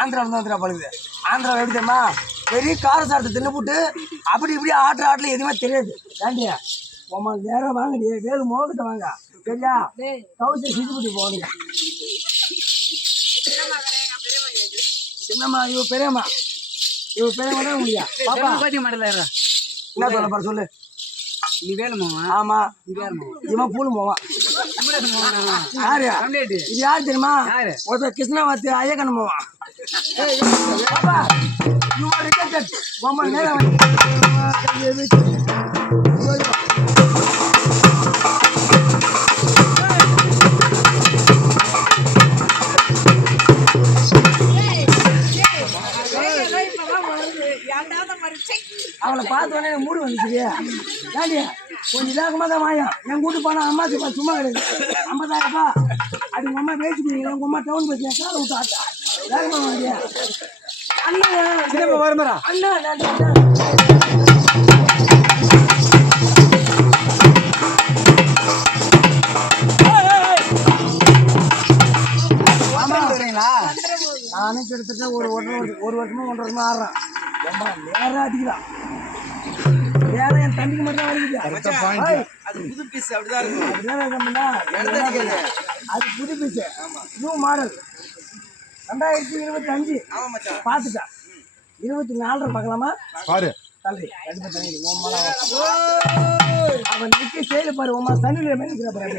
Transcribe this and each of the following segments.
ஆந்திரா ஆந்திரா பழுது ஆந்திரா எப்படி தெரியுமா பெரிய கார சாப்பிட்டு தின்னு போட்டு அப்படி இப்படி ஆட்டுல எதுவுமே தெரியாது ஏண்டியா உமா நேரம் வாங்கடி வேலு மோகிட்ட வாங்க சரியா கவுசி சிசுபுட்டி போனீங்க சின்னம்மா இவ பெரியம்மா தான் முடியா பாப்பா என்ன சொல்ல பாரு சொல்லு நீ வேலை மாமா ஆமா இவன் பூலு மாமா யாரு இது யாரு தெரியுமா ஒருத்தர் கிருஷ்ணாவத்தி ஐயக்கண்ண மாமா அவளை பார்த்தோன்னே மூடு வந்துச்சு ஏண்டியா கொஞ்சம் இதாகமா தான் வாயம் என் கூட்டு போனா அம்மா சும்மா கிடையாது 50,000 ரூபாய் அது உங்க அம்மா பேசி போறீங்க உங்க அம்மா டவுன் பஸ் காலை விட்டு ஆட்டா வேகமா வாங்கியா அண்ணா வருமாரா அண்ணா நானும் கிட்டத்தட்ட ஒரு வருஷமா 1.5 வருஷமா ஆடுறேன் ரொம்ப நேரம் அடிக்கிறான் நேரம் என் தம்பிக்கு மட்டும் வரைக்குது அது புது பீஸ் அப்படிதான் அது புது பீஸ் நியூ மாடல் 2025 பார்த்துட்டா 24 பார்க்கலாமா பாரு தள்ளி அவன் நிக்க செயல பாரு உமா தண்ணியில மேய்க்கிற பாரு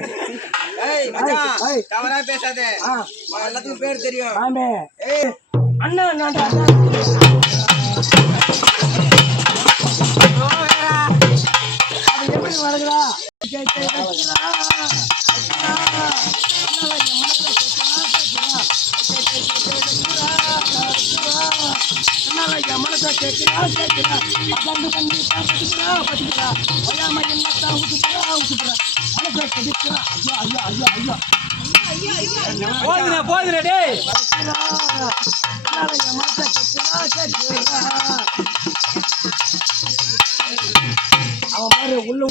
தவறா பேசாதே எல்லாத்துக்கும் பேர் தெரியும் ஆமே அண்ணா அண்ணா எப்படி வருகிறா மனசா கேட்கிறா அவன் பாரு உள்ள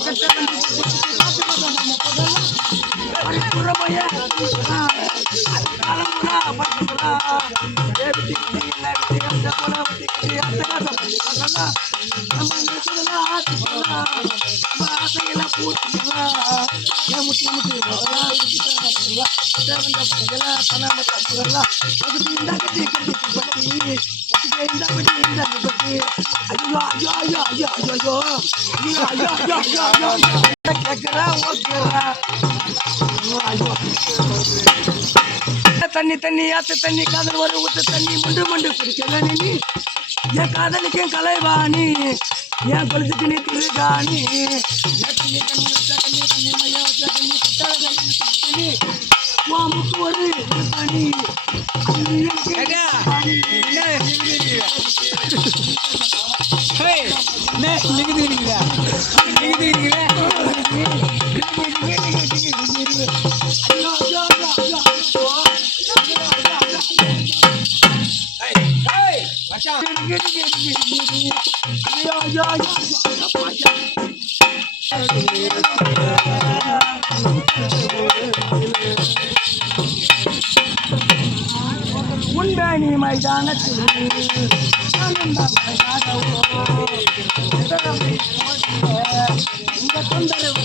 தண்ணி ஆத்து தண்ணி காதல் ஒரு ஊத்து தண்ணி மண்டு குடிக்கல நீ என் காதலுக்கு கலைவாணி என் கொலுசுக்கு நீ திருகாணி முக்கு ஒரு தண்ணி உண்மை மைதானத்தில் இந்த தொந்தரவு